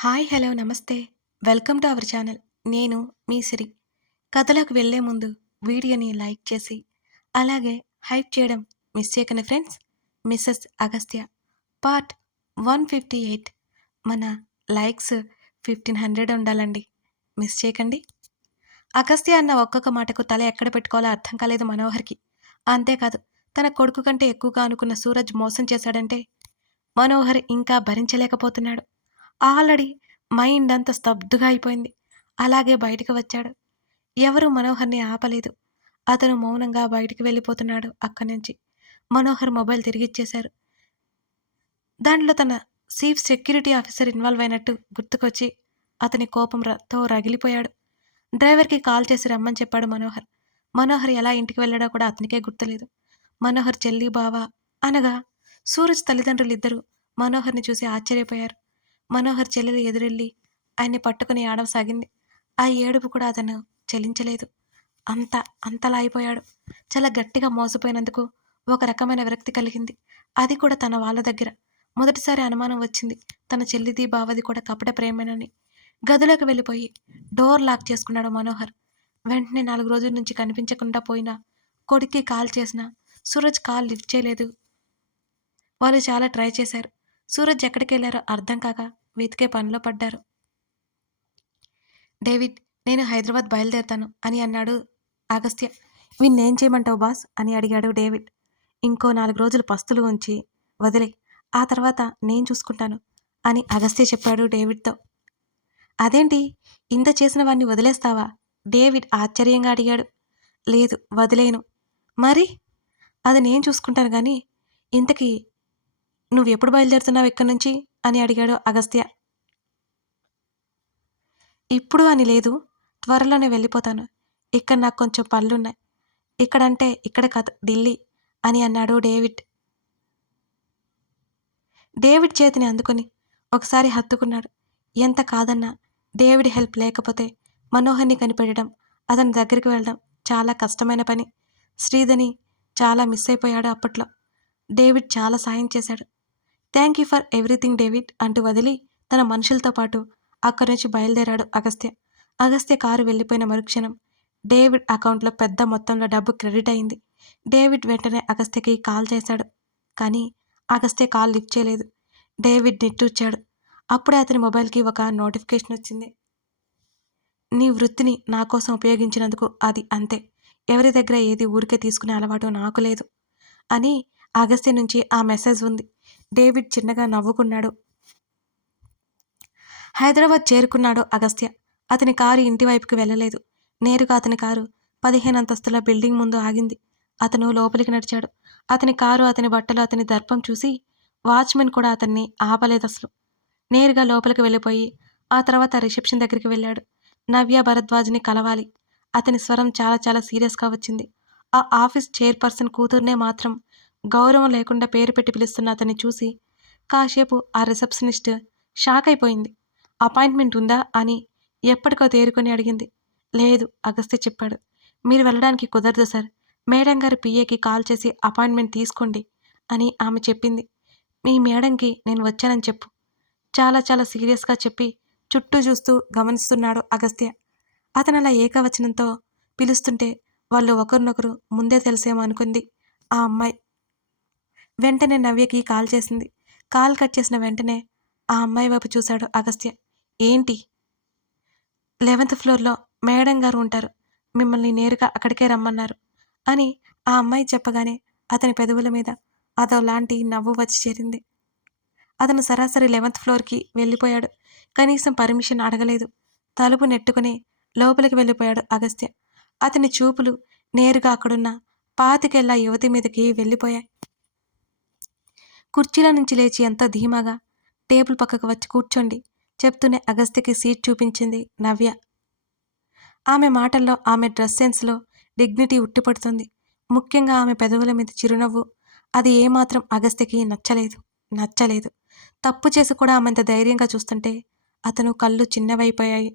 Hi hello నమస్తే welcome to our channel. నేను మీ సిరి. కథలోకి వెళ్ళే ముందు వీడియోని లైక్ చేసి అలాగే హైప్ చేయడం మిస్ చేయకండి ఫ్రెండ్స్. Missus Agastya part 158. మన లైక్స్ 1500 ఉండాలండి, మిస్ చేయకండి. అగస్త్య అన్న ఒక్కొక్క మాటకు తల ఎక్కడ పెట్టుకోవాలో అర్థం కాలేదు మనోహర్కి. అంతేకాదు, తన కొడుకు కంటే ఎక్కువగా అనుకున్న సూరజ్ మోసం చేశాడంటే మనోహర్ ఇంకా భరించలేకపోతున్నాడు. ఆల్రెడీ మైండ్ అంతా స్తబ్దుగా అయిపోయింది. అలాగే బయటికి వచ్చాడు. ఎవరూ మనోహర్‌ని ఆపలేదు. అతను మౌనంగా బయటికి వెళ్ళిపోతున్నాడు అక్కడి నుంచి. మనోహర్ మొబైల్ తిరిగిచ్చేశారు. దాంట్లో తన చీఫ్ సెక్యూరిటీ ఆఫీసర్ ఇన్వాల్వ్ అయినట్టు గుర్తుకొచ్చి అతని కోపంతో రగిలిపోయాడు. డ్రైవర్‌కి కాల్ చేసి రమ్మని చెప్పాడు మనోహర్. మనోహర్ ఎలా ఇంటికి వెళ్ళాడో కూడా అతనికే గుర్తులేదు. మనోహర్ చెల్లి, బావ అనగా సూరజ్ తల్లిదండ్రులిద్దరూ మనోహర్‌ని చూసి ఆశ్చర్యపోయారు. మనోహర్ చెల్లెలు ఎదురెళ్ళి ఆయన్ని పట్టుకుని ఏడవసాగింది. ఆ ఏడుపు కూడా అతను చలించలేదు. అంత అంతలా అయిపోయాడు. చాలా గట్టిగా మోసపోయినందుకు ఒక రకమైన విరక్తి కలిగింది. అది కూడా తన వాళ్ళ దగ్గర. మొదటిసారి అనుమానం వచ్చింది, తన చెల్లిది, బావది కూడా కపట ప్రేమేనని. గదిలోకి వెళ్ళిపోయి డోర్ లాక్ చేసుకున్నాడు మనోహర్. వెంటనే 4 రోజుల నుంచి కనిపించకుండా పోయినా కొడుక్కి కాల్ చేసినా సూరజ్ కాల్ లిఫ్ట్ చేయలేదు. వాళ్ళు చాలా ట్రై చేశారు. సూరజ్ ఎక్కడికెళ్లారో అర్థం కాక వెతికే పనిలో పడ్డారు. డేవిడ్, నేను హైదరాబాద్ బయలుదేరతాను అని అన్నాడు అగస్త్య. వీణ్ణేం చేయమంటావు బాస్ అని అడిగాడు డేవిడ్. ఇంకో 4 రోజులు పస్తులు ఉంచి వదిలేయ్, ఆ తర్వాత నేను చూసుకుంటాను అని అగస్త్య చెప్పాడు డేవిడ్తో. అదేంటి, ఇంత చేసిన వాణ్ణి వదిలేస్తావా? డేవిడ్ ఆశ్చర్యంగా అడిగాడు. లేదు, వదిలేయను. మరి? అది నేను చూసుకుంటాను గాని, ఇంతకీ నువ్వెప్పుడు బయలుదేరుతున్నావు ఇక్కడి నుంచి అని అడిగాడు అగస్త్య. ఇప్పుడు అని లేదు, త్వరలోనే వెళ్ళిపోతాను. ఇక్కడ నాకు కొంచెం పనులున్నాయి. ఇక్కడంటే ఇక్కడ కాదు, ఢిల్లీ అని అన్నాడు డేవిడ్. డేవిడ్ చేతిని అందుకుని ఒకసారి హత్తుకున్నాడు. ఎంత కాదన్నా డేవిడ్ హెల్ప్ లేకపోతే మనోహర్ని కనిపెట్టడం, అతని దగ్గరికి వెళ్ళడం చాలా కష్టమైన పని. శ్రీధని చాలా మిస్ అయిపోయాడు అప్పట్లో. డేవిడ్ చాలా సాయం చేశాడు. Thank you for everything David అంటూ వదిలి తన మనుషులతో పాటు అక్కడి నుంచి బయలుదేరాడు అగస్త్య. అగస్త్య కారు వెళ్ళిపోయిన మరుక్షణం డేవిడ్ అకౌంట్లో పెద్ద మొత్తంలో డబ్బు క్రెడిట్ అయింది. డేవిడ్ వెంటనే అగస్త్యకి కాల్ చేశాడు. కానీ అగస్త్య కాల్ లిఫ్ట్ చేయలేదు. డేవిడ్ నిట్టూర్చాడు. అప్పుడే అతని మొబైల్కి ఒక నోటిఫికేషన్ వచ్చింది. నీ వృత్తిని నా కోసం ఉపయోగించినందుకు అది అంతే. ఎవరి దగ్గర ఏది ఊరికే తీసుకునే అలవాటు నాకు లేదు అని అగస్త్య నుంచి ఆ మెసేజ్ ఉంది. డేవిడ్ చిన్నగా నవ్వుకున్నాడు. హైదరాబాద్ చేరుకున్నాడు అగస్త్య. అతని కారు ఇంటి వైపుకి వెళ్ళలేదు. నేరుగా అతని కారు 15 అంతస్తుల బిల్డింగ్ ముందు ఆగింది. అతను లోపలికి నడిచాడు. అతని కారు, అతని బట్టలు, అతని దర్పం చూసి వాచ్మెన్ కూడా అతన్ని ఆపలేదసలు. నేరుగా లోపలికి వెళ్ళిపోయి ఆ తర్వాత రిసెప్షన్ దగ్గరికి వెళ్ళాడు. నవ్య భరద్వాజ్ని కలవాలి. అతని స్వరం చాలా చాలా సీరియస్గా వచ్చింది. ఆ ఆఫీస్ చైర్పర్సన్ కూతుర్నే మాత్రం గౌరవం లేకుండా పేరు పెట్టి పిలుస్తున్న అతన్ని చూసి కాసేపు ఆ రిసెప్షనిస్ట్ షాక్ అయిపోయింది. అపాయింట్మెంట్ ఉందా అని ఎప్పటికో తేరుకొని అడిగింది. లేదు, అగస్త్య చెప్పాడు. మీరు వెళ్ళడానికి కుదరదు సార్. మేడం గారు పిఏకి కాల్ చేసి అపాయింట్మెంట్ తీసుకోండి అని ఆమె చెప్పింది. మీ మేడంకి నేను వచ్చానని చెప్పు. చాలా చాలా సీరియస్గా చెప్పి చుట్టూ చూస్తూ గమనిస్తున్నాడు అగస్త్య. అతను అలా ఏకవచనంతో పిలుస్తుంటే వాళ్ళు ఒకరినొకరు ముందే తెలిసేమో అనుకుంది ఆ అమ్మాయి. వెంటనే నవ్యకి కాల్ చేసింది. కాల్ కట్ చేసిన వెంటనే ఆ అమ్మాయి వైపు చూశాడు అగస్త్య. ఏంటి? 11th ఫ్లోర్లో మేడం గారు ఉంటారు. మిమ్మల్ని నేరుగా అక్కడికే రమ్మన్నారు అని ఆ అమ్మాయి చెప్పగానే అతని పెదవుల మీద అదోలాంటి నవ్వు వచ్చి చేరింది. అతను సరాసరి 11th ఫ్లోర్కి వెళ్ళిపోయాడు. కనీసం పర్మిషన్ అడగలేదు. తలుపు నెట్టుకుని లోపలికి వెళ్ళిపోయాడు అగస్త్య. అతని చూపులు నేరుగా అక్కడున్న 25 యువతి మీదకి వెళ్ళిపోయాయి. కుర్చీలో నుంచి లేచి ఎంతో ధీమాగా టేబుల్ పక్కకు వచ్చి కూర్చోండి చెప్తూనే అగస్త్యకి సీట్ చూపించింది నవ్య. ఆమె మాటల్లో, ఆమె డ్రెస్ సెన్స్లో డిగ్నిటీ ఉట్టిపడుతుంది. ముఖ్యంగా ఆమె పెదవుల మీద చిరునవ్వు. అది ఏమాత్రం అగస్త్యకి నచ్చలేదు. తప్పు చేసి కూడా ఆమెంత ధైర్యంగా చూస్తుంటే అతను కళ్ళు చిన్నవైపోయాయి.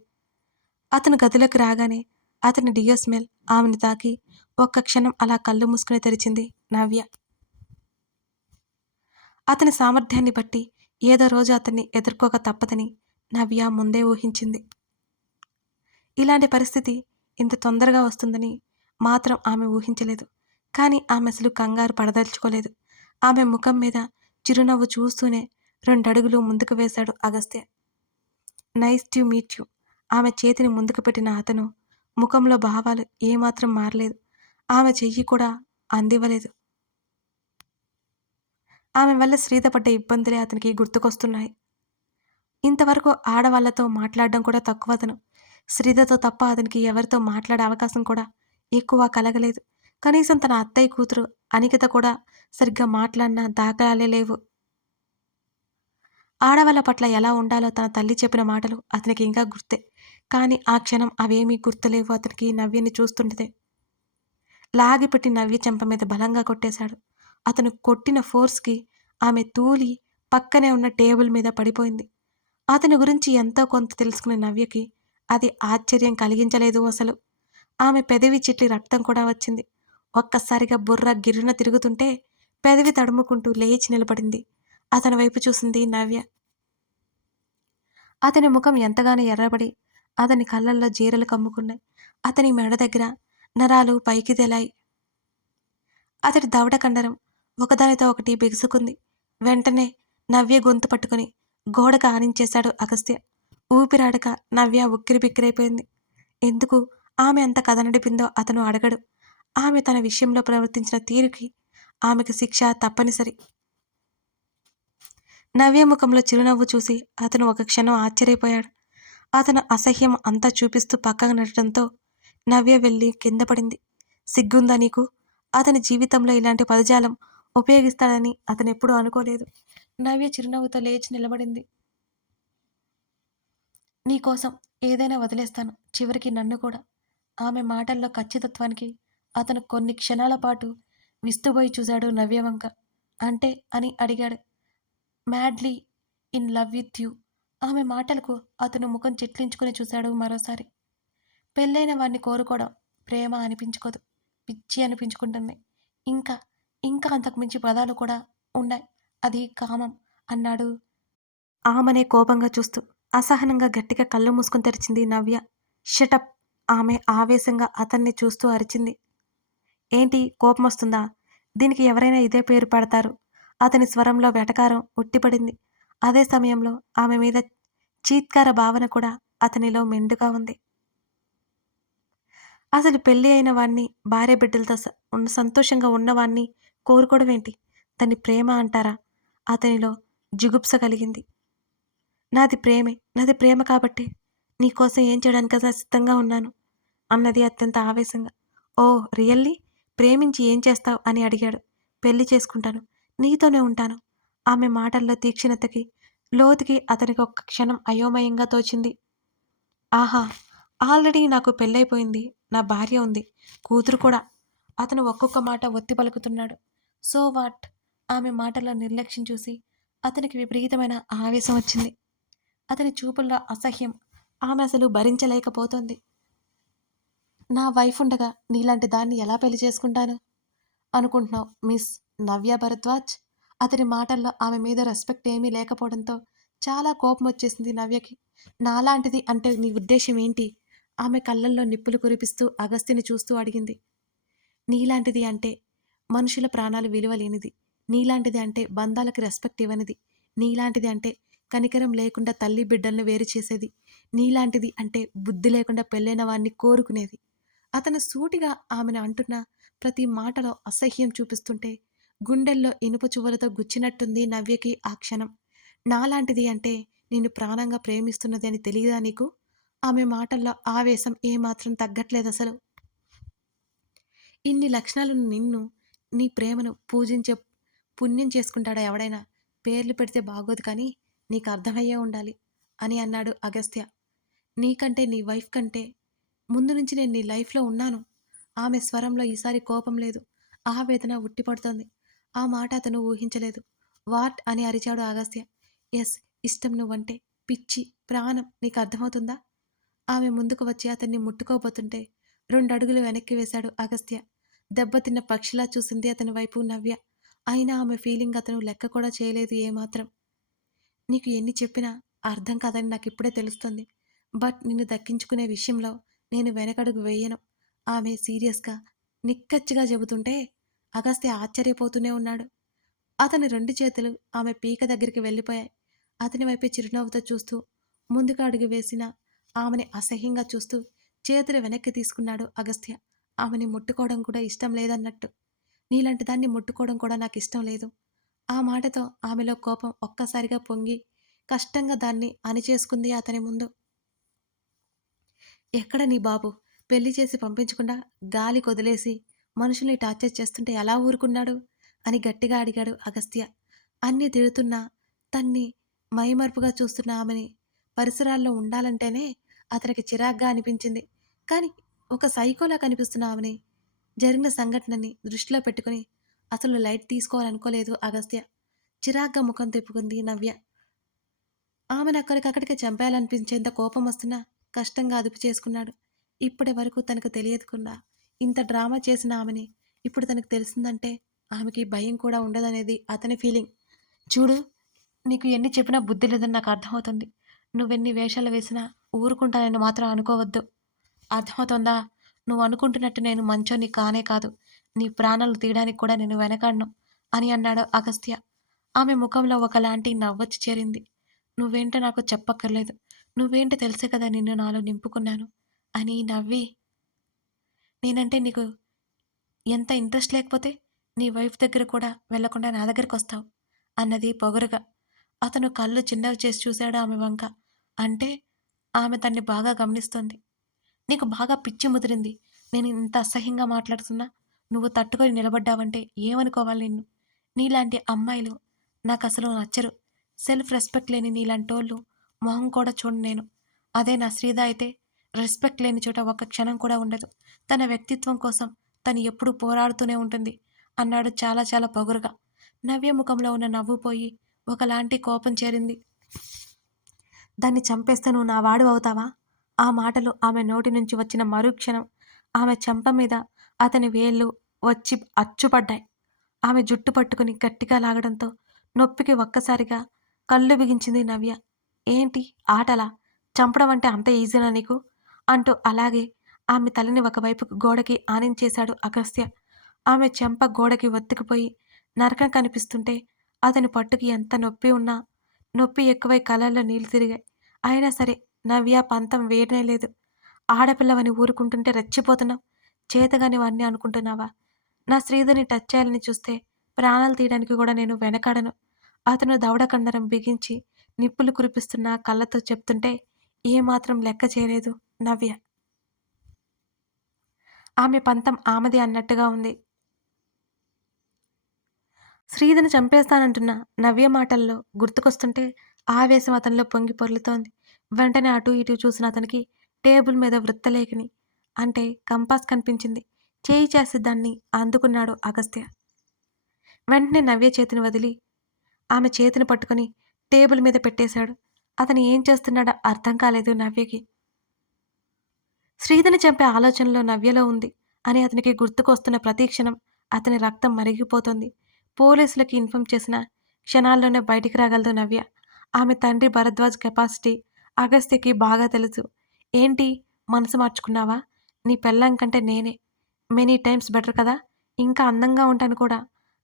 అతను గదిలోకి రాగానే అతని డియో స్మెల్ ఆమెను తాకి ఒక్క క్షణం అలా కళ్ళు మూసుకుని తెరిచింది నవ్య. అతని సామర్థ్యాన్ని బట్టి ఏదో రోజు అతన్ని ఎదుర్కోక తప్పదని నవ్య ముందే ఊహించింది. ఇలాంటి పరిస్థితి ఇంత తొందరగా వస్తుందని మాత్రం ఆమె ఊహించలేదు. కానీ ఆమె అసలు కంగారు పడదలుచుకోలేదు. ఆమె ముఖం మీద చిరునవ్వు చూస్తూనే రెండడుగులు ముందుకు వేశాడు Agastya. Nice to meet you. ఆమె చేతిని ముందుకు పెట్టిన అతను ముఖంలో భావాలు ఏమాత్రం మారలేదు. ఆమె చెయ్యి కూడా అందివ్వలేదు. ఆమె వల్ల శ్రీత పడ్డ ఇబ్బందులే అతనికి గుర్తుకొస్తున్నాయి. ఇంతవరకు ఆడవాళ్లతో మాట్లాడడం కూడా తక్కువతను. శ్రీధతో తప్ప అతనికి ఎవరితో మాట్లాడే అవకాశం కూడా ఎక్కువ కలగలేదు. కనీసం తన అత్తయ్య కూతురు అనికిత కూడా సరిగ్గా మాట్లాడిన దాఖలాలే లేవు. ఆడవాళ్ళ పట్ల ఎలా ఉండాలో తన తల్లి చెప్పిన మాటలు అతనికి ఇంకా గుర్తే. కానీ ఆ క్షణం అవేమీ గుర్తులేవు అతనికి. నవ్యని చూస్తుంటే లాగిపెట్టి నవ్య చెంప మీద బలంగా కొట్టేశాడు. అతను కొట్టిన ఫోర్స్కి ఆమె తూలి పక్కనే ఉన్న టేబుల్ మీద పడిపోయింది. అతని గురించి ఎంతో కొంత తెలుసుకున్న నవ్యకి అది ఆశ్చర్యం కలిగించలేదు అసలు. ఆమె పెదవి చిట్లి రక్తం కూడా వచ్చింది. ఒక్కసారిగా బుర్ర గిర్రున తిరుగుతుంటే పెదవి తడుముకుంటూ లేచి నిలబడింది. అతని వైపు చూసింది నవ్య. అతని ముఖం ఎంతగానో ఎర్రబడి అతని కళ్ళల్లో జీరలు కమ్ముకున్నాయి. అతని మెడ దగ్గర నరాలు పైకి తెలాయి. అతడి దవడ కండరం ఒకదానితో ఒకటి బిగుసుకుంది. వెంటనే నవ్య గొంతు పట్టుకుని గోడకు ఆనించేశాడు అగస్త్య. ఊపిరాడక నవ్య ఉక్కిరిబిక్కిరైపోయింది. ఎందుకు ఆమె అంత కథ నడిపిందో అతను అడగడు. ఆమె తన విషయంలో ప్రవర్తించిన తీరుకి ఆమెకు శిక్ష తప్పనిసరి. నవ్య ముఖంలో చిరునవ్వు చూసి అతను ఒక క్షణం ఆశ్చర్యపోయాడు. అతను అసహ్యం అంతా చూపిస్తూ పక్కకు నెట్టడంతో నవ్య వెళ్ళి కింద పడింది. సిగ్గుందా నీకు? అతని జీవితంలో ఇలాంటి పదజాలం ఉపయోగిస్తాడని అతనెప్పుడూ అనుకోలేదు. నవ్య చిరునవ్వుతో లేచి నిలబడింది. నీకోసం ఏదైనా వదిలేస్తాను, చివరికి నన్ను కూడా. ఆమె మాటల్లో ఖచ్చితత్వానికి అతను కొన్ని క్షణాల పాటు విస్తుబోయి చూశాడు నవ్య వంక. అంటే అని అడిగాడు. Madly in love with you. ఆమె మాటలకు అతను ముఖం చిట్లించుకుని చూశాడు మరోసారి. పెళ్ళైన వాణ్ణి కోరుకోవడం ప్రేమ అనిపించుకోదు, పిచ్చి అనిపించుకుంటుంది. ఇంకా ఇంకా అంతకుమించి పదాలు కూడా ఉన్నాయి, అది కామం అన్నాడు ఆమెనే కోపంగా చూస్తూ. అసహనంగా గట్టిగా కళ్ళు మూసుకుని తెరిచింది నవ్య. షటప్. ఆమె ఆవేశంగా అతన్ని చూస్తూ అరిచింది. ఏంటి కోపమొస్తుందా? దీనికి ఎవరైనా ఇదే పేరు పెడతారు. అతని స్వరంలో వెటకారం ఉట్టిపడింది. అదే సమయంలో ఆమె మీద చీత్కార భావన కూడా అతనిలో మెండుగా ఉంది. అసలు పెళ్ళి అయిన వాణ్ణి, భార్య బిడ్డలతో సంతోషంగా ఉన్నవాణ్ణి కోరుకోవడమేంటి? దాన్ని ప్రేమ అంటారా? అతనిలో జుగుప్స కలిగింది. నాది ప్రేమ కాబట్టి నీకోసం ఏం చేయడానికైనా సిద్ధంగా ఉన్నాను అన్నది అత్యంత ఆవేశంగా. ఓ రియల్లీ? ప్రేమించి ఏం చేస్తావు అని అడిగాడు. పెళ్లి చేసుకుంటాను, నీతోనే ఉంటాను. ఆమె మాటల్లో తీక్షణతకి లోతుకి అతనికి ఒక్క క్షణం అయోమయంగా తోచింది. ఆహా, ఆల్రెడీ నాకు పెళ్ళైపోయింది, నా భార్య ఉంది, కూతురు కూడా. అతను ఒక్కొక్క మాట ఒత్తి పలుకుతున్నాడు. So what? ఆమె మాటల్లో నిర్లక్ష్యం చూసి అతనికి విపరీతమైన ఆవేశం వచ్చింది. అతని చూపుల్లో అసహ్యం ఆమె అసలు భరించలేకపోతోంది. నా వైఫ్ ఉండగా నీలాంటి దాన్ని ఎలా పెళ్లి చేసుకుంటాను అనుకుంటున్నావు మిస్ నవ్య భరద్వాజ్? అతని మాటల్లో ఆమె మీద రెస్పెక్ట్ ఏమీ లేకపోవడంతో చాలా కోపం వచ్చేసింది నవ్యకి. నాలాంటిది అంటే నీ ఉద్దేశం ఏంటి? ఆమె కళ్ళల్లో నిప్పులు కురిపిస్తూ అగస్త్యని చూస్తూ అడిగింది. నీలాంటిది అంటే మనుషుల ప్రాణాలు విలువ లేనిది. నీలాంటిది అంటే బంధాలకు రెస్పెక్ట్ ఇవ్వనిది. నీలాంటిది అంటే కనికరం లేకుండా తల్లి బిడ్డలను వేరు చేసేది. నీలాంటిది అంటే బుద్ధి లేకుండా పెళ్ళైన వాణ్ణి కోరుకునేది. అతను సూటిగా ఆమెను అంటున్న ప్రతి మాటలో అసహ్యం చూపిస్తుంటే గుండెల్లో ఇనుప చువ్వలతో గుచ్చినట్టుంది నవ్యకి ఆ క్షణం. నాలాంటిది అంటే నిన్ను ప్రాణంగా ప్రేమిస్తున్నది అని తెలియదా నీకు? ఆమె మాటల్లో ఆవేశం ఏమాత్రం తగ్గట్లేదసలు. ఇన్ని లక్షణాలను నిన్ను, నీ ప్రేమను పూజించే పుణ్యం చేసుకుంటాడా ఎవడైనా? పేర్లు పెడితే బాగోదు కానీ నీకు అర్థమయ్యే ఉండాలి అని అన్నాడు అగస్త్య. నీకంటే నీ వైఫ్ కంటే ముందు నుంచి నేను నీ లైఫ్లో ఉన్నాను. ఆమె స్వరంలో ఈసారి కోపం లేదు, ఆవేదన ఉట్టిపడుతోంది. ఆ మాట అతను ఊహించలేదు. వాట్ అని అరిచాడు అగస్త్య. ఎస్, ఇష్టం నువ్వంటే, పిచ్చి, ప్రాణం, నీకు అర్థమవుతుందా? ఆమె ముందుకు వచ్చి అతన్ని ముట్టుకోబోతుంటే 2 అడుగులు వెనక్కి వేశాడు అగస్త్య. దెబ్బతిన్న పక్షిలా చూసింది అతని వైపు నవ్య. అయినా ఆమె ఫీలింగ్ అతను లెక్క కూడా చేయలేదు ఏమాత్రం. నీకు ఎన్ని చెప్పినా అర్థం కాదని నాకిప్పుడే తెలుస్తుంది. బట్ నిన్ను దక్కించుకునే విషయంలో నేను వెనకడుగు వేయను. ఆమె సీరియస్‌గా, నిక్కచ్చిగా చెబుతుంటే అగస్త్య ఆశ్చర్యపోతూనే ఉన్నాడు. అతని 2 చేతులు ఆమె పీక దగ్గరికి వెళ్ళిపోయాయి. అతని వైపే చిరునవ్వుతో చూస్తూ, ముందుకు అడుగు వేసిన ఆమెని అసహ్యంగా చూస్తూ చేతులు వెనక్కి తీసుకున్నాడు అగస్త్య. ఆమెని ముట్టుకోవడం కూడా ఇష్టం లేదన్నట్టు. నీలాంటి దాన్ని ముట్టుకోవడం కూడా నాకిష్టం లేదు. ఆ మాటతో ఆమెలో కోపం ఒక్కసారిగా పొంగి, కష్టంగా దాన్ని అణిచేసుకుంది అతని ముందు. ఎక్కడ నీ బాబు? పెళ్లి చేసి పంపించకుండా గాలికొదిలేసి మనుషుల్ని టార్చర్ చేస్తుంటే ఎలా ఊరుకున్నాడు? అని గట్టిగా అడిగాడు అగస్త్య. అన్నీ తిడుతున్నా, తన్ని మైమరుపుగా చూస్తున్న ఆమెని పరిసరాల్లో ఉండాలంటేనే అతనికి చిరాగ్గా అనిపించింది. కానీ ఒక సైకోలా కనిపిస్తున్న ఆమెని, జరిగిన సంఘటనని దృష్టిలో పెట్టుకుని అసలు లైట్ తీసుకోవాలనుకోలేదు అగస్త్య. చిరాగ్గా ముఖం తిప్పుకుంది నవ్య. ఆమెను అక్కడికక్కడికే చంపేయాలనిపించేంత కోపం వస్తున్నా కష్టంగా అదుపు చేసుకున్నాడు. ఇప్పటి వరకు తనకు తెలియకుండా ఇంత డ్రామా చేసిన ఆమెని ఇప్పుడు తనకు తెలిసిందంటే ఆమెకి భయం కూడా ఉండదనేది అతని ఫీలింగ్. చూడు, నీకు ఎన్ని చెప్పినా బుద్ధి లేదని నాకు అర్థమవుతుంది. నువ్వెన్ని వేషాలు వేసినా ఊరుకుంటానని మాత్రం అనుకోవద్దు. అర్థమవుతోందా? నువ్వు అనుకుంటున్నట్టు నేను మంచోని కానే కాదు. నీ ప్రాణాలు తీయడానికి కూడా నేను వెనకాడను అని అన్నాడు అగస్త్య. ఆమె ముఖంలో ఒకలాంటి నవ్వొచ్చి చేరింది. నువ్వేంటో నాకు చెప్పక్కర్లేదు. నువ్వేంటో తెలిసే కదా నిన్ను నాలో నింపుకున్నాను అని నవ్వి, నేనంటే నీకు ఎంత ఇంట్రెస్ట్ లేకపోతే నీ వైఫ్ దగ్గర కూడా వెళ్ళకుండా నా దగ్గరకొస్తావు అన్నది పొగరుగా. అతను కళ్ళు చిన్నవి చేసి చూశాడు ఆమె వంక. అంటే ఆమె తన్ని బాగా గమనిస్తోంది. నీకు బాగా పిచ్చి ముదిరింది. నేను ఇంత అసహ్యంగా మాట్లాడుతున్నా నువ్వు తట్టుకొని నిలబడ్డావంటే ఏమనుకోవాలి నిన్ను? నీలాంటి అమ్మాయిలు నాకసలు నచ్చరు. సెల్ఫ్ రెస్పెక్ట్ లేని నీలాంటోళ్ళు మొహం కూడా చూడను నేను. అదే నా శ్రీద అయితే రెస్పెక్ట్ లేని చోట ఒక్క క్షణం కూడా ఉండదు. తన వ్యక్తిత్వం కోసం తను ఎప్పుడూ పోరాడుతూనే ఉంటుంది అన్నాడు చాలా చాలా పొగరుగా. నవ్య ముఖంలో ఉన్న నవ్వు పోయి ఒకలాంటి కోపం చేరింది. దాన్ని చంపేస్తే నువ్వు నా వాడు అవుతావా? ఆ మాటలు ఆమె నోటి నుంచి వచ్చిన మరుక్షణం ఆమె చెంప మీద అతని వేళ్ళు వచ్చి అచ్చుపడ్డాయి. ఆమె జుట్టు పట్టుకుని గట్టిగా లాగడంతో నొప్పికి ఒక్కసారిగా కళ్ళు బిగించింది నవ్య. ఏంటి ఆటలా? చంపడం అంటే అంత ఈజీనా నీకు? అంటూ అలాగే ఆమె తలని ఒకవైపుకు గోడకి ఆనించేశాడు అగస్త్య. ఆమె చెంప గోడకి ఒత్తుకుపోయి నరకం కనిపిస్తుంటే అతని పట్టుకి ఎంత నొప్పి ఉన్నా నొప్పి ఎక్కువై కళ్ళల్లో నీళ్లు తిరిగాయి. అయినా సరే నవ్య పంతం వేయనే లేదు. ఆడపిల్లవని ఊరుకుంటుంటే రెచ్చిపోతున్నావు. చేతగానివన్నీ అనుకుంటున్నావా? నా శ్రీధర్ని టచ్ చేయాలని చూస్తే ప్రాణాలు తీయడానికి కూడా నేను వెనకాడను. అతను దవడ కండరం బిగించి నిప్పులు కురిపిస్తున్న కళ్ళతో చెప్తుంటే ఏమాత్రం లెక్క చేయలేదు నవ్య. ఆమె పంతం ఆమెది అన్నట్టుగా ఉంది. శ్రీధర్ని చంపేస్తానంటున్న నవ్య మాటల్లో గుర్తుకొస్తుంటే ఆవేశం అతనిలో పొంగి పొర్లుతోంది. వెంటనే అటూ ఇటూ చూసిన అతనికి టేబుల్ మీద వృత్తలేఖని అంటే కంపాస్ కనిపించింది. చేయి చేసి దాన్ని అందుకున్నాడు అగస్త్య. వెంటనే నవ్య చేతిని వదిలి ఆమె చేతిని పట్టుకుని టేబుల్ మీద పెట్టేశాడు. అతను ఏం చేస్తున్నాడో అర్థం కాలేదు నవ్యకి. శ్రీధర్ని చంపే ఆలోచనలో నవ్యలో ఉంది అని అతనికి గుర్తుకొస్తున్న ప్రతి క్షణం అతని రక్తం మరిగిపోతుంది. పోలీసులకి ఇన్ఫార్మ్ చేసిన క్షణాల్లోనే బయటికి రాగలదు నవ్య. ఆమె తండ్రి భరద్వాజ్ కెపాసిటీ అగస్త్యకి బాగా తెలుసు. ఏంటి మనసు మార్చుకున్నావా? నీ పెళ్ళాం కంటే నేనే మెనీ టైమ్స్ బెటర్ కదా, ఇంకా అందంగా ఉంటాను కూడా.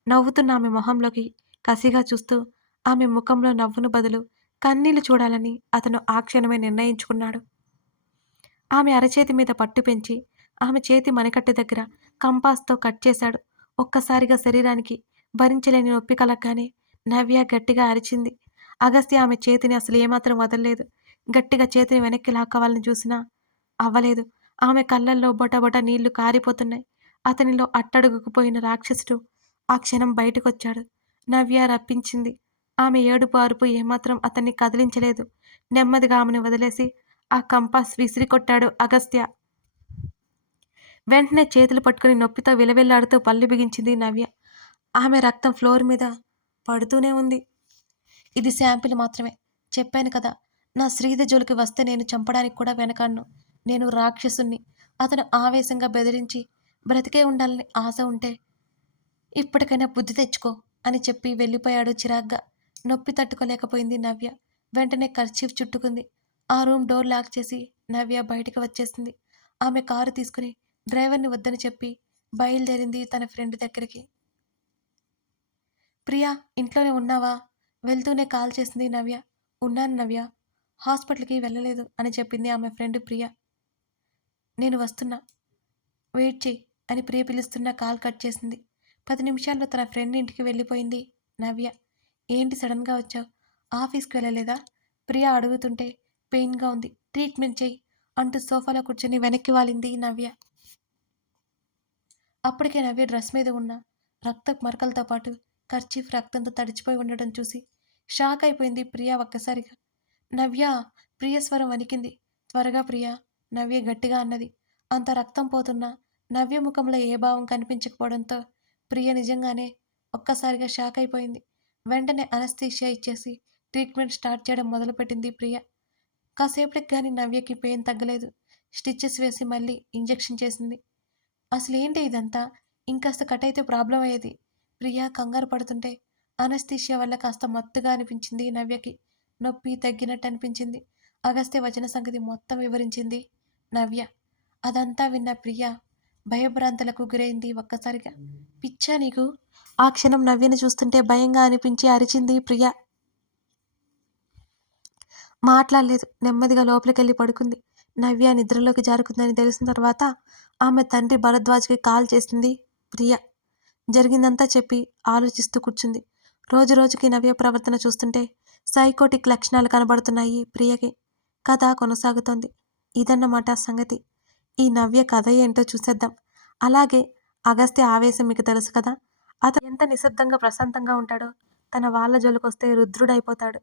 నవ్వుతున్న ఆమె మొహంలోకి కసిగా చూస్తూ ఆమె ముఖంలో నవ్వును బదులు కన్నీళ్లు చూడాలని అతను ఆ క్షణమే నిర్ణయించుకున్నాడు. ఆమె అరచేతి మీద పట్టు పెంచి ఆమె చేతి మణికట్టు దగ్గర కంపాస్తో కట్ చేశాడు. ఒక్కసారిగా శరీరానికి భరించలేని నొప్పి కలగ్గానే నవ్య గట్టిగా అరిచింది. అగస్త్య ఆమె చేతిని అసలు ఏమాత్రం వదలలేదు. గట్టిగా చేతిని వెనక్కి లాక్కోవాలని చూసినా అవ్వలేదు. ఆమె కళ్ళల్లో బొటబొట నీళ్లు కారిపోతున్నాయి. అతనిలో అట్టడుగుకుపోయిన రాక్షసుడు ఆ క్షణం బయటకొచ్చాడు. నవ్య రప్పించింది. ఆమె ఏడుపు అరుపు ఏమాత్రం అతన్ని కదిలించలేదు. నెమ్మదిగా ఆమెను వదిలేసి ఆ కంపాస్ విసిరికొట్టాడు అగస్త్య. వెంటనే చేతులు పట్టుకుని నొప్పితో విలవిల్లాడుతూ పళ్ళు బిగించింది నవ్య. ఆమె రక్తం ఫ్లోర్ మీద పడుతూనే ఉంది. ఇది శాంపిల్ మాత్రమే. చెప్పాను కదా, నా శ్రీధర్ జోలికి వస్తే నేను చంపడానికి కూడా వెనకాడను. నేను రాక్షసుణ్ణి. అతను ఆవేశంగా బెదిరించి బ్రతికే ఉండాలని ఆశ ఉంటే ఇప్పటికైనా బుద్ధి తెచ్చుకో అని చెప్పి వెళ్ళిపోయాడు చిరాగ్గా. నొప్పి తట్టుకోలేకపోయింది నవ్య. వెంటనే కర్చీఫ్ చుట్టుకుంది. ఆ రూమ్ డోర్ లాక్ చేసి నవ్య బయటికి వచ్చేసింది. ఆమె కారు తీసుకుని డ్రైవర్ని వద్దని చెప్పి బయలుదేరింది తన ఫ్రెండ్ దగ్గరికి. ప్రియా, ఇంట్లోనే ఉన్నావా? వెళ్తూనే కాల్ చేసింది నవ్య. ఉన్నాను నవ్య. హాస్పిటల్‌కి వెళ్ళలేదు అని చెప్పింది ఆమె ఫ్రెండ్ ప్రియ. నేను వస్తున్నా. వెయిట్ చెయ్యి అని ప్రియ పిలుస్తున్నా కాల్ కట్ చేసింది. 10 నిమిషాల్లో తన ఫ్రెండ్ ఇంటికి వెళ్ళిపోయింది నవ్య. ఏంటి సడన్‌గా వచ్చావు? ఆఫీస్‌కి వెళ్ళలేదా? ప్రియ అడుగుతుంటే పెయిన్‌గా ఉంది. ట్రీట్మెంట్ చెయ్యి అంటూ సోఫాలో కూర్చొని వెనక్కి వాలింది నవ్య. అప్పటికే నవ్య డ్రెస్ మీద ఉన్న రక్తపు మరకలతో పాటు కర్చీఫ్ రక్తంతో తడిచిపోయి ఉండడం చూసి షాక్ అయిపోయింది ప్రియ ఒక్కసారిగా. నవ్య! ప్రియ స్వరం వణికింది. త్వరగా ప్రియా! నవ్య గట్టిగా అన్నది. అంత రక్తం పోతున్నా నవ్య ముఖంలో ఏ భావం కనిపించకపోవడంతో ప్రియ నిజంగానే ఒక్కసారిగా షాక్ అయిపోయింది. వెంటనే అనస్థీషియా ఇచ్చేసి ట్రీట్మెంట్ స్టార్ట్ చేయడం మొదలుపెట్టింది ప్రియ. కాసేపటికి గానీ నవ్యకి పెయిన్ తగ్గలేదు. స్టిచెస్ వేసి మళ్ళీ ఇంజెక్షన్ చేసింది. అసలేంటి ఇదంతా? ఇంకాస్త కటయితే ప్రాబ్లమ్ అయ్యేది. ప్రియా కంగారు పడుతుంటే అనస్థీషియా వల్ల కాస్త మత్తుగా అనిపించింది నవ్యకి. నొప్పి తగ్గినట్టు అనిపించింది. అగస్త్య వచ్చిన సంగతి మొత్తం వివరించింది నవ్య. అదంతా విన్న ప్రియ భయభ్రాంతులకు గురైంది ఒక్కసారిగా. పిచ్చా నీకు? ఆ క్షణం నవ్యని చూస్తుంటే భయంగా అనిపించి అరిచింది ప్రియ. మాట్లాడలేదు. నెమ్మదిగా లోపలికెళ్ళి పడుకుంది. నవ్య నిద్రలోకి జారుకుందని తెలిసిన తర్వాత ఆమె తండ్రి భరద్వాజ్‌కి కాల్ చేసింది ప్రియ. జరిగిందంతా చెప్పి ఆలోచిస్తూ కూర్చుంది. రోజు రోజుకి నవ్య ప్రవర్తన చూస్తుంటే సైకోటిక్ లక్షణాలు కనబడుతున్నాయి ప్రియకి. కథ కొనసాగుతోంది. ఇదన్నమాట సంగతి. ఈ నవ్య కథ ఏంటో చూసేద్దాం. అలాగే అగస్త్య ఆవేశం మీకు తెలుసు కదా! అతను ఎంత నిశ్శబ్దంగా ప్రశాంతంగా ఉంటాడో తన వాళ్ళ జోలికొస్తే రుద్రుడైపోతాడు.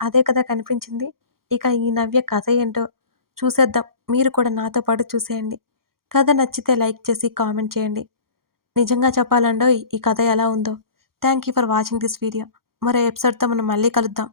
అదే కదా కనిపించింది. ఇక ఈ నవ్య కథ ఏంటో చూసేద్దాం. మీరు కూడా నాతో పాటు చూసేయండి. కథ నచ్చితే లైక్ చేసి కామెంట్ చేయండి. నిజంగా చెప్పాలండోయ్ ఈ కథ ఎలా ఉందో. Thank you for watching this video. మరో ఎపిసోడ్‌తో మనం మళ్ళీ కలుద్దాం.